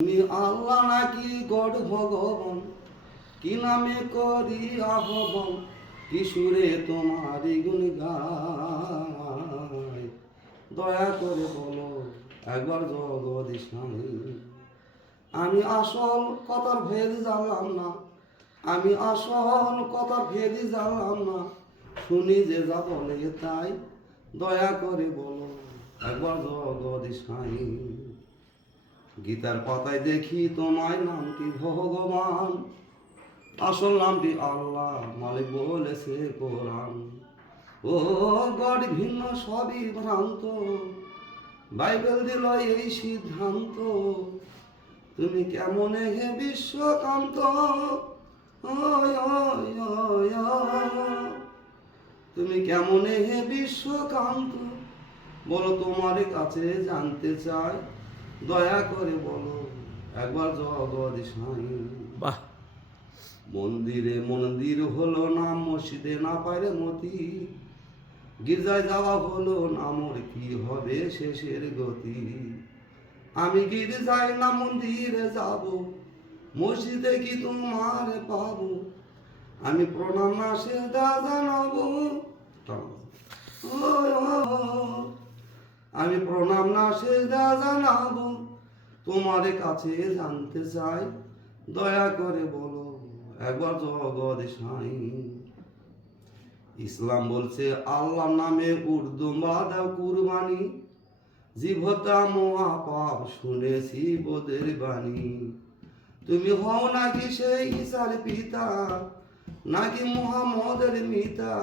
তুমি আল্লাহ নাকি গড ভগবান, কি নামে করি আহ্বান, কি সুরে তোমারই গুণ গায়, দয়া করে বলো একবার জগদীশ স্বামী। আমি আসল কথার ভেদ জানলাম না, আমি আসল কথার ভেদ জানলাম না, শুনি যে যা বলে তাই, দয়া করে বলো একবার জগদীশ স্বামী। গীতার পাতায় দেখি তোমায় নামটি ভগবান, আসল নামটি আল্লাহ, মালিক বলেছে কোরআন। ও গড ভিন্ন সবই ভ্রান্ত, বাইবেল দিল এই সিদ্ধান্ত। তুমি কেমনে হে বিশ্বকান্ত, ওয় ওয় ওয় ওয়। তুমি কেমনে হে বিশ্বকান্ত, বলো তোমার কাছে জানতে চাই, দয়া করে বলো একবার জগদীশ স্বামী। বাহ! মন্দিরে মন্দির হলো না, মসজিদে না পারে মতি, গির্জায় যাওয়া হলো না, মোর কি হবে শেষের গতি। আমি গির্জায় না মন্দিরে যাব, মসজিদে কি তোমার পাবো, আমি প্রণাম না সেজদা জানাবো। আমি প্রণাম না সেজদা জানাবো, তোমার কাছে জানতে চাই, দয়া করে বলো একবার জগদীশ স্বামী। ইসলাম বলছে আল্লাহ নামে উর্দুম্বা দাও কুরবানি, জীবতা মহা পাপ শুনেছি বোদের বাণী। তুমি হও নাকি সেই ঈসার পিতা, নাকি মুহাম্মদের মিতা,